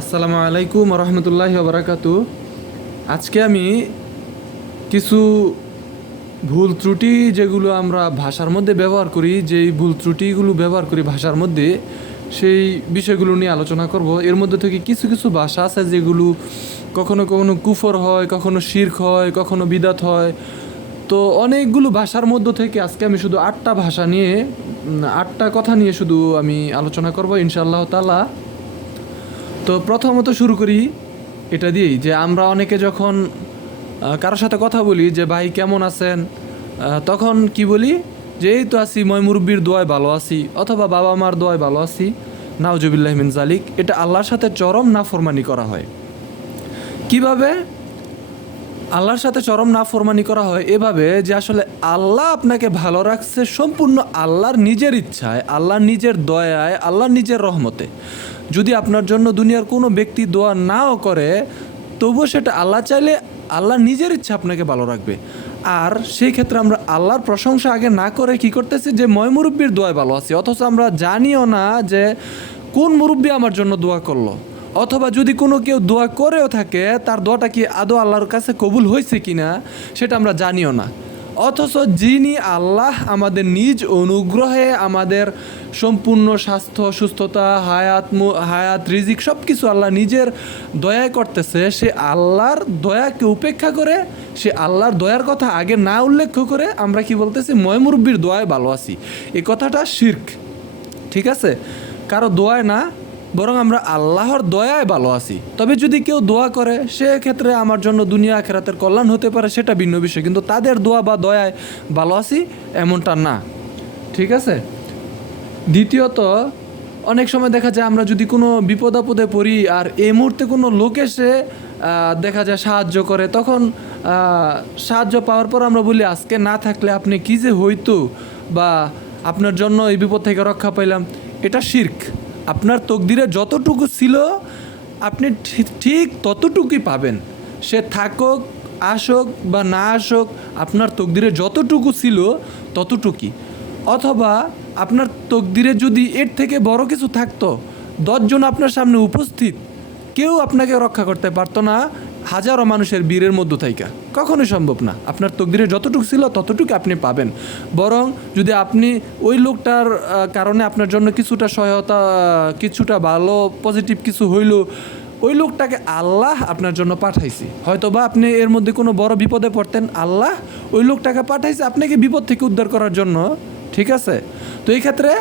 আসসালামু আলাইকুম রহমতুল্লাহি বারাকাতু। আজকে আমি কিছু ভুল ত্রুটি যেগুলো আমরা ভাষার মধ্যে ব্যবহার করি, যেই ভুল ত্রুটিগুলো ব্যবহার করি ভাষার মধ্যে, সেই বিষয়গুলো নিয়ে আলোচনা করব। এর মধ্যে থেকে কিছু কিছু ভাষা আছে যেগুলো কখনো কখনো কুফর হয়, কখনো শিরক হয়, কখনো বিদাত হয়। তো অনেকগুলো ভাষার মধ্য থেকে আজকে আমি শুধু 8টা ভাষা নিয়ে 8টা কথা নিয়ে শুধু আমি আলোচনা করব ইনশাআল্লাহ তাআলা। তো প্রথমত শুরু করি এটা দিয়েই যে আমরা অনেকে যখন কারোর সাথে কথা বলি যে ভাই কেমন আছেন, তখন কি বলি যে এই তো আছি, মই মুরব্বির দোয়ায় ভালো আছি, অথবা বাবা মার দোয়ায় ভালো আছি। নাউজুবিল্লাহ মিন জালিক। এটা আল্লাহর সাথে চরম নাফরমানি করা হয়। কিভাবে আল্লাহর সাথে চরম নাফরমানি করা হয়? এভাবে যে আসলে আল্লাহ আপনাকে ভালো রাখছে সম্পূর্ণ আল্লাহর নিজের ইচ্ছায়, আল্লাহর নিজের দয়ায়, আল্লাহর নিজের রহমতে। যদি আপনার জন্য দুনিয়ার কোনো ব্যক্তি দোয়া নাও করে, তবুও সেটা আল্লাহ চাইলে আল্লাহ নিজের ইচ্ছা আপনাকে ভালো রাখবে। আর সেই ক্ষেত্রে আমরা আল্লাহর প্রশংসা আগে না করে কি করতেছি যে মই মুরব্বির দোয়ায় ভালো আছি, অথচ আমরা জানিও না যে কোন মুরব্বি আমার জন্য দোয়া করলো। অথবা যদি কোনো কেউ দোয়া করেও থাকে, তার দোয়াটা কি আদৌ আল্লাহর কাছে কবুল হয়েছে কিনা সেটা আমরা জানিও না। অথচ যিনি আল্লাহ আমাদের নিজ অনুগ্রহে আমাদের সম্পূর্ণ স্বাস্থ্য, সুস্থতা, হায়াত, রিজিক সব কিছু আল্লাহ নিজের দয়ায় করতেছে, সে আল্লাহর দয়াকে উপেক্ষা করে, সে আল্লাহর দয়ার কথা আগে না উল্লেখ করে আমরা কি বলতেছি, মই মুরব্বির দোয়ায় ভালো আছি। এই কথাটা শিরক। ঠিক আছে? কারো দোয়ায় না, বরং আমরা আল্লাহর দয়ায় ভালো আছি। তবে যদি কেউ দোয়া করে, সেক্ষেত্রে আমার জন্য দুনিয়া আখিরাতের কল্যাণ হতে পারে, সেটা ভিন্ন বিষয়। কিন্তু তাদের দোয়া বা দয়ায় ভালো আছি এমনটা না। ঠিক আছে? দ্বিতীয়ত, অনেক সময় দেখা যায় আমরা যদি কোনো বিপদ আপদে পড়ি আর এই মুহূর্তে কোনো লোক এসে দেখা যায় সাহায্য করে, তখন সাহায্য পাওয়ার পর আমরা বলি আজকে না থাকলে আপনি কী যে হইতো, বা আপনার জন্য এই বিপদ থেকে রক্ষা পাইলাম। এটা শিরক। আপনার তকদিরে যতটুকু ছিল আপনি ঠিক ততটুকুই পাবেন। সে থাকুক, আসুক বা না আসুক, আপনার তকদিরে যতটুকু ছিল ততটুকুই। অথবা আপনার তকদিরে যদি এর থেকে বড় কিছু থাকতো, 10 জন আপনার সামনে উপস্থিত, কেউ আপনাকে রক্ষা করতে পারতো না হাজারো মানুষের বীরের মধ্য থেকে। কখনোই সম্ভব না। আপনার তকদিরে যতটুকু ছিল ততটুকু আপনি পাবেন। বরং যদি আপনি ওই লোকটার কারণে আপনার জন্য কিছুটা সহায়তা, কিছুটা ভালো পজিটিভ কিছু হইল, ওই লোকটাকে আল্লাহ আপনার জন্য পাঠাইছে। হয়তো বা আপনি এর মধ্যে কোনো বড় বিপদে পড়তেন, আল্লাহ ওই লোকটাকে পাঠাইছে আপনাকে বিপদ থেকে উদ্ধার করার জন্য। ঠিক আছে? তো এই ক্ষেত্রে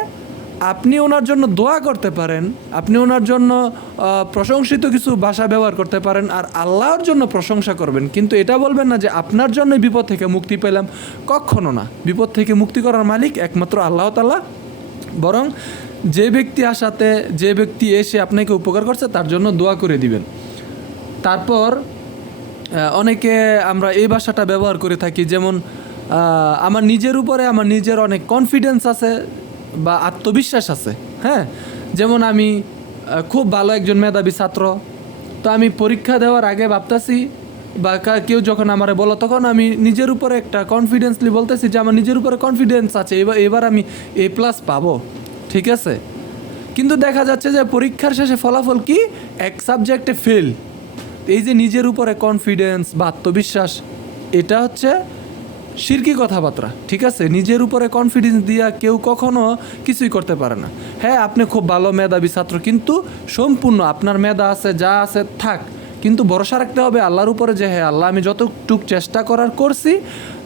আপনি ওনার জন্য দোয়া করতে পারেন, আপনি ওনার জন্য প্রশংসিত কিছু ভাষা ব্যবহার করতে পারেন, আর আল্লাহর জন্য প্রশংসা করবেন। কিন্তু এটা বলবেন না যে আপনার জন্য বিপদ থেকে মুক্তি পেলাম। কখনো না। বিপদ থেকে মুক্তি করার মালিক একমাত্র আল্লাহ তাআলা। বরং যে ব্যক্তি আসাতে, যে ব্যক্তি এসে আপনাকে উপকার করছে, তার জন্য দোয়া করে দিবেন। তারপর অনেকে আমরা এই ভাষাটা ব্যবহার করে থাকি, যেমন আমার নিজের উপরে আমার নিজের অনেক কনফিডেন্স আছে বা আত্মবিশ্বাস আছে। হ্যাঁ, যেমন আমি খুব ভালো একজন মেধাবী ছাত্র। তো আমি পরীক্ষা দেওয়ার আগে ভাবতেছি, বা কেউ যখন আমারে বলো, তখন আমি নিজের উপরে একটা কনফিডেন্সলি বলতেছি যে আমার নিজের উপরে কনফিডেন্স আছে, এবার আমি A+ পাবো। ঠিক আছে? কিন্তু দেখা যাচ্ছে যে পরীক্ষার শেষে ফলাফল কি, এক সাবজেক্টে ফেল। এই যে নিজের উপরে কনফিডেন্স বা আত্মবিশ্বাস, এটা হচ্ছে শিরকি কথাবার্তা। ঠিক আছে? নিজের উপরে কনফিডেন্স দিয়া কেউ কখনো কিছুই করতে পারে না। হ্যাঁ, আপনি খুব ভালো মেধাবী ছাত্র, কিন্তু সম্পূর্ণ আপনার মেধা আছে, যা আছে থাক, কিন্তু ভরসা রাখতে হবে আল্লাহর উপরে যে হ্যাঁ আল্লাহ, আমি যতটুক চেষ্টা করার করছি,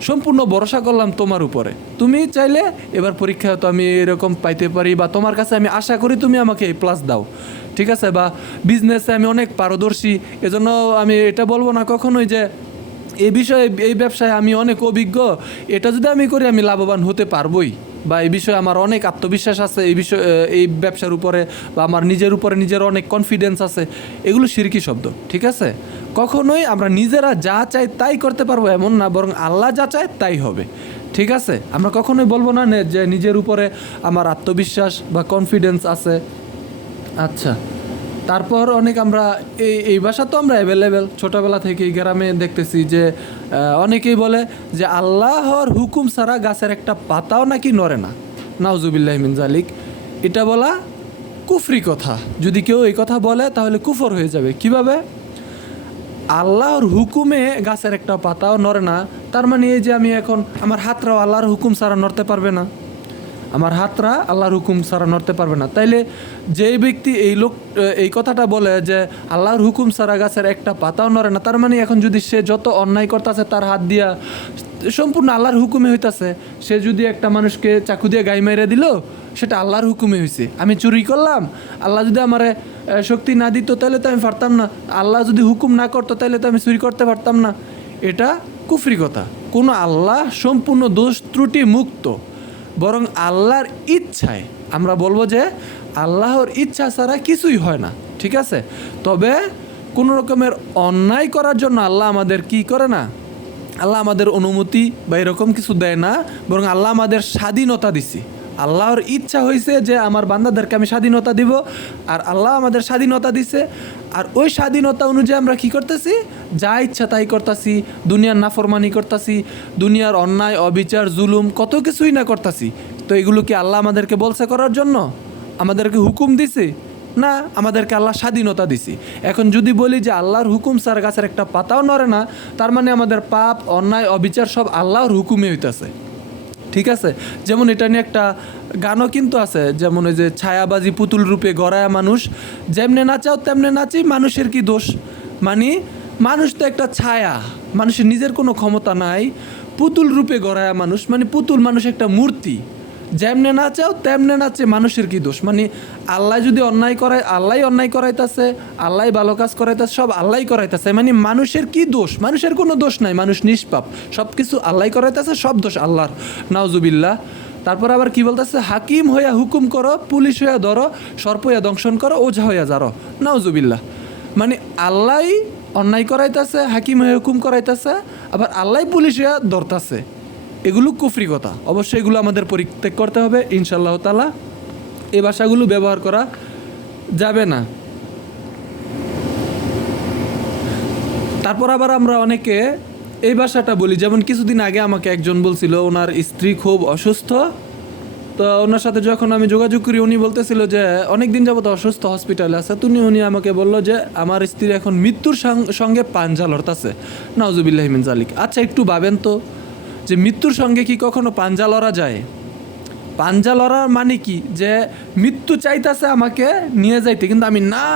সম্পূর্ণ ভরসা করলাম তোমার উপরে। তুমি চাইলে এবার পরীক্ষায় তো আমি এরকম পাইতে পারি, বা তোমার কাছে আমি আশা করি তুমি আমাকে A+ দাও। ঠিক আছে? বা বিজনেসে আমি অনেক পারদর্শী, এজন্য আমি এটা বলবো না কখনোই যে এই বিষয়ে, এই ব্যবসায় আমি অনেক অভিজ্ঞ, এটা যদি আমি করি আমি লাভবান হতে পারবোই, বা এই বিষয়ে আমার অনেক আত্মবিশ্বাস আছে, এই বিষয়ে, এই ব্যবসার উপরে, বা আমার নিজের উপরে নিজের অনেক কনফিডেন্স আছে। এগুলো শিরকি শব্দ। ঠিক আছে? কখনোই আমরা নিজেরা যা চাই তাই করতে পারবো এমন না, বরং আল্লাহ যা চায় তাই হবে। ঠিক আছে? আমরা কখনোই বলবো না যে নিজের উপরে আমার আত্মবিশ্বাস বা কনফিডেন্স আছে। আচ্ছা, তারপর অনেক আমরা এই ভাষা তো আমরা অ্যাভেলেবেল ছোটোবেলা থেকেই গ্রামে দেখতেছি যে অনেকেই বলে যে আল্লাহর হুকুম ছাড়া গাছের একটা পাতাও নাকি নড়ে না। নাউজুবিল্লাহ মিন জালিক। এটা বলা কুফরি কথা। যদি কেউ এই কথা বলে তাহলে কুফর হয়ে যাবে। কিভাবে? আল্লাহর হুকুমে গাছের একটা পাতাও নড়ে না, তার মানে এই যে আমি এখন আমার হাতরাও আল্লাহর হুকুম ছাড়া নড়তে পারবে না, আমার হাতরা আল্লাহর হুকুম ছাড়া নড়তে পারবে না। তাইলে যেই ব্যক্তি এই কথাটা বলে যে আল্লাহর হুকুম ছাড়া গাছের একটা পাতাও নড়ে না, তার মানে এখন যদি সে যত অন্যায় করতেছে তার হাত দিয়া সম্পূর্ণ আল্লাহর হুকুমে হইতাছে। সে যদি একটা মানুষকে চাকু দিয়ে গাই মেরে দিল, সেটা আল্লাহর হুকুমে হয়েছে। আমি চুরি করলাম, আল্লাহ যদি আমারে শক্তি না দিত তাহলে তো আমি পারতাম না, আল্লাহ যদি হুকুম না করতো তাহলে তো আমি চুরি করতে পারতাম না। এটা কুফরি কথা। কোনো আল্লাহ সম্পূর্ণ দোষ ত্রুটি মুক্ত, বরং আল্লাহর ইচ্ছায় আমরা বলবো যে আল্লাহর ইচ্ছা ছাড়া কিছুই হয় না, ঠিক আছে? তবে কোনো রকমের অন্যায় করার জন্য আল্লাহ আমাদের কি করে না, আল্লাহ আমাদের অনুমতি বা এরকম কিছু দেয় না, বরং আল্লাহ আমাদের স্বাধীনতা দিছি। আল্লাহর ইচ্ছা হয়েছে যে আমার বান্দাদেরকে আমি স্বাধীনতা দিব, আর আল্লাহ আমাদের স্বাধীনতা দিছে। আর ওই স্বাধীনতা অনুযায়ী আমরা কি করতেছি? যা ইচ্ছা তাই করতেছি, দুনিয়ার নাফরমানি করতেছি, দুনিয়ার অন্যায় অবিচার জুলুম কত কিছুই না করতেছি। তো এগুলো কি আল্লাহ আমাদেরকে বলছে করার জন্য? আমাদেরকে হুকুম দিছে না, আমাদেরকে আল্লাহ স্বাধীনতা দিছি। এখন যদি বলি যে আল্লাহর হুকুম ছাড়া গাছের একটা পাতাও নড়ে না, তার মানে আমাদের পাপ অন্যায় অবিচার সব আল্লাহর হুকুমে হইতেছে, ঠিক আছে? যেমন এটা নিয়ে একটা গানও কিন্তু আছে, যেমন ওই যে ছায়াবাজি পুতুল রূপে গড়ায়া মানুষ, যেমনে নাচাও তেমনে নাচি, মানুষের কি দোষ? মানে মানুষ তো একটা ছায়া, মানুষের নিজের কোনো ক্ষমতা নাই। পুতুল রূপে গড়ায়া মানুষ, মানে পুতুল, মানুষ একটা মূর্তি, যেমনে নাচাও তেমনে নাচে, মানুষের কি দোষ? মানে আল্লাহ যদি অন্যায় করায়, আল্লাহ অন্যায় করাইতেছে, আল্লাহ ভালো কাজ করাইতেছে, সব আল্লাহ করাইতেছে, মানে মানুষের কি দোষ? মানুষের কোনো দোষ নাই, মানুষ নিষ্পাপ, সব কিছু আল্লাহ করাইতেছে, সব দোষ আল্লাহর, নাউজুবিল্লাহ। তারপর আবার কি বলতেছে? হাকিম হইয়া হুকুম করো, পুলিশ হইয়া ধরো, সর্প হইয়া দংশন করো, ওঝা হইয়া যারো, নাউজুবিল্লাহ। মানে আল্লাহ অন্যায় করাইতেছে, হাকিম হয়ে হুকুম করাইতেছে, আবার আল্লাহ পুলিশ হইয়া ধরতেছে। এগুলো কুফরি কথা, অবশ্যই এগুলো আমাদের পরিত্যাগ করতে হবে ইনশাআল্লাহ তাআলা। এই ভাষাগুলো ব্যবহার করা যাবে না। তারপর আবার আমরা অনেকে এই ভাষাটা বলি, যেমন কিছুদিন আগে আমাকে একজন বলছিল ওনার স্ত্রী খুব অসুস্থ, তো ওনার সাথে যখন আমি যোগাযোগ করি উনি বলতেছিল যে অনেক দিন যাবত অসুস্থ, হসপিটালে আছে। উনি আমাকে বললো যে আমার স্ত্রী এখন মৃত্যুর সঙ্গে পাঞ্জা লড়তাছে, নাউজুবিল্লাহি মিন যালিক। আচ্ছা একটু ভাবেন তো, যে মৃত্যুর সঙ্গে কি কখনো পাঞ্জা লড়া যায়? পাঞ্জা লড়ার মানে কি? যে মৃত্যু চাইতেছে আমাকে নিয়ে যাইতে, কিন্তু আমি না,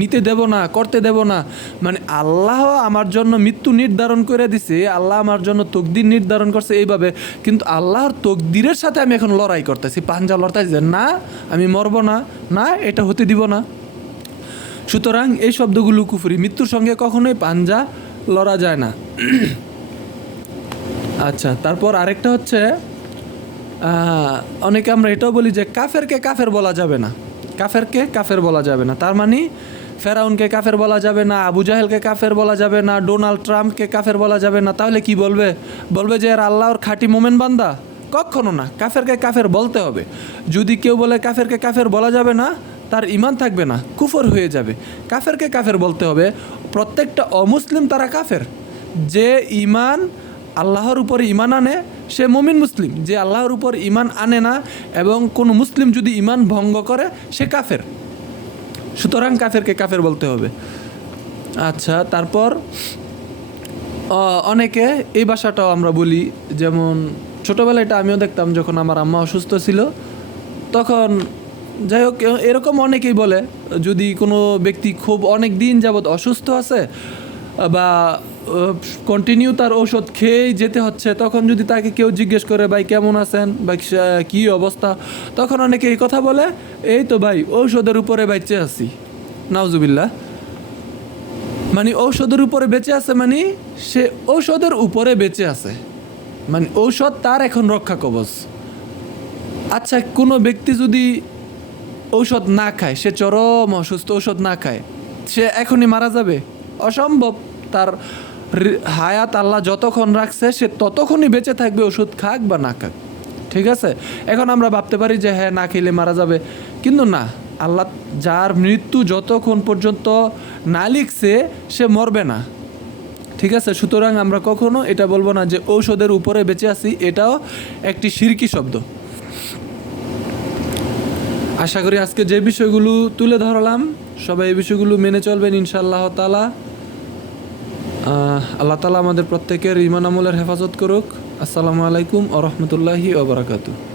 নিতে দেব না, করতে দেব না। মানে আল্লাহ আমার জন্য মৃত্যু নির্ধারণ করে দিছে, আল্লাহ আমার জন্য তকদির নির্ধারণ করছে এইভাবে, কিন্তু আল্লাহর তকদিরের সাথে আমি এখন লড়াই করতেছি, পাঞ্জা লড়তেছি যে না আমি মরবো না, না এটা হতে দিব না। সুতরাং এই শব্দগুলো কুফরি, মৃত্যুর সঙ্গে কখনোই পাঞ্জা লড়া যায় না। আচ্ছা, তারপর আরেকটা হচ্ছে অনেকে আমরা এটাও বলি যে কাফেরকে কাফের বলা যাবে না, কাফেরকে কাফের বলা যাবে না। তার মানে ফেরাউনকে কাফের বলা যাবে না, আবু জাহেলকে কাফের বলা যাবে না, ডোনাল্ড ট্রাম্পকে কাফের বলা যাবে না। তাহলে কি বলবে? বলবে যে এর আল্লাহর খাঁটি মোমেন বান্দা? কখনো না, কাফেরকে কাফের বলতে হবে। যদি কেউ বলে কাফেরকে কাফের বলা যাবে না, তার ইমান থাকবে না, কুফর হয়ে যাবে। কাফেরকে কাফের বলতে হবে। প্রত্যেকটা অমুসলিম তারা কাফের। যে ইমান আল্লাহর উপর ইমান আনে সে মুমিন মুসলিম, যে আল্লাহর উপর ইমান আনে না এবং কোনো মুসলিম যদি ইমান ভঙ্গ করে সে কাফের। সুতরাং কাফেরকে কাফের বলতে হবে। আচ্ছা, তারপর অনেকে এই ভাষাটাও আমরা বলি, যেমন ছোটোবেলায় এটা আমিও দেখতাম যখন আমার আম্মা অসুস্থ ছিল, তখন যাই হোক এরকম অনেকেই বলে, যদি কোনো ব্যক্তি খুব অনেক দিন যাবৎ অসুস্থ আছে বা কন্টিনিউ তার ঔষধ খেয়েই যেতে হচ্ছে, তখন যদি তাকে কেউ জিজ্ঞেস করে ভাই কেমন আছেন বা কী অবস্থা, তখন অনেকে এই কথা বলে, এই তো ভাই ঔষধের উপরে বেঁচে আছি, নাউজুবিল্লাহ। মানে ঔষধের উপরে বেঁচে আছে, মানে সে ঔষধের উপরে বেঁচে আছে, মানে ঔষধ তার এখন রক্ষা কবচ। আচ্ছা, কোনো ব্যক্তি যদি ঔষধ না খায়, সে চরম অসুস্থ, ঔষধ না খায়, সে এখনই মারা যাবে? অসম্ভব। তার হায়াত আল্লাহ যতক্ষণ রাখছে সে ততক্ষণই বেঁচে থাকবে, ওষুধ খাক বা না খাক, ঠিক আছে? এখন আমরা ভাবতে পারি যে হ্যাঁ না খেলে মারা যাবে, কিন্তু না, আল্লাহ যার মৃত্যু যতক্ষণ পর্যন্ত না লিখছে সে মরবে না, ঠিক আছে? সুতরাং আমরা কখনো এটা বলবো না যে ঔষধের উপরে বেঁচে আছি, এটাও একটি শিরকি শব্দ। আশা করি আজকে যে বিষয়গুলো তুলে ধরলাম সবাই এই বিষয়গুলো মেনে চলবেন ইনশাআল্লাহ তাআলা। আল্লাহ তাআলা আমাদের প্রত্যেকের ঈমান আমলের হেফাজত করুক। আসসালামু আলাইকুম ওয়া রাহমাতুল্লাহি ওয়া বারাকাতুহু।